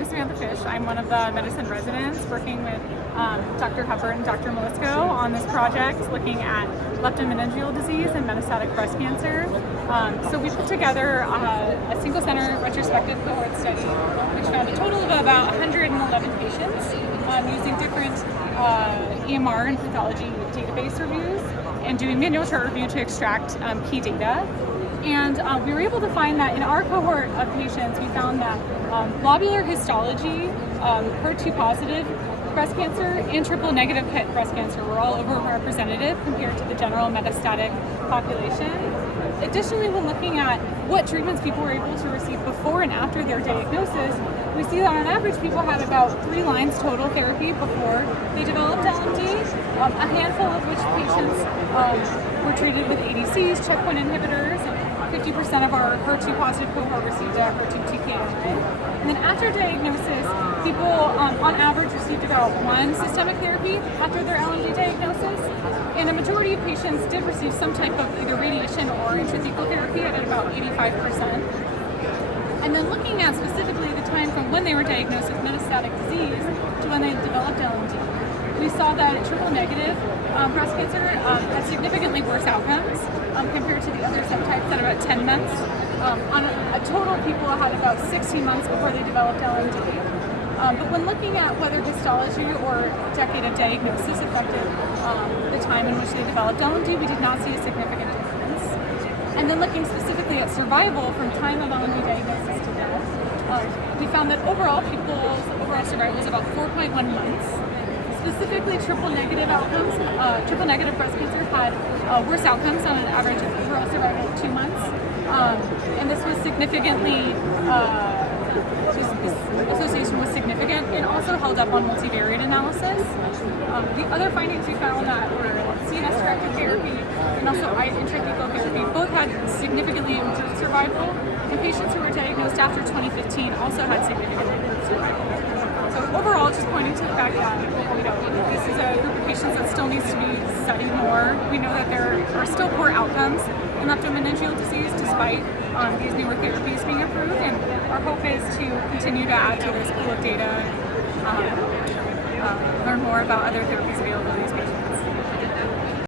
I'm Samantha Fisch. I'm one of the medicine residents working with Dr. Hubbard and Dr. Molisco on this project looking at leptomeningeal disease and metastatic breast cancer. So we put together a single center retrospective cohort study which found a total of about 111 patients using different EMR and pathology database reviews and doing manual chart review to extract key data. And we were able to find that in our cohort of patients, we found that lobular histology, HER2 positive breast cancer, and triple negative hit breast cancer were all overrepresented compared to the general metastatic population. Additionally, when looking at what treatments people were able to receive before and after their diagnosis, we see that on average people had about 3 lines total therapy before they developed LMD, a handful of which patients were treated with ADCs, checkpoint inhibitors, and 50% of our HER2 positive cohort received a HER2 TKI. And then after diagnosis, people on average received about 1 systemic therapy after their LMD diagnosis. And a majority of patients did receive some type of either radiation or intrathecal therapy at about 85%. And then looking at specifically the time from when they were diagnosed with metastatic disease to when they developed LMD, we saw that triple negative breast cancer had significantly worse outcomes compared to the other subtypes at about 10 months. On a total, people had about 16 months before they developed LMD. But when looking at whether histology or decade of diagnosis affected the time in which they developed LMD, we did not see a significant difference. And then looking specifically at survival from time of LMD diagnosis to death, we found that overall people's overall survival was about 4.1 months. Specifically, triple negative outcomes, triple negative breast cancer had worse outcomes on an average of overall survival of 2 months. And this was significantly, this association was significant and also held up on multivariate analysis. The other findings we found that were CNS-directed therapy and also intrathecal therapy both had significantly improved survival, and patients who were diagnosed after 2015 also had significantly improved survival. So overall, just pointing to the fact that this is a group of patients that still needs to be studied more. We know that there are still poor outcomes in leptomeningeal disease despite these newer therapies being approved, and our hope is to continue to add to this pool of data, learn more about other therapies available.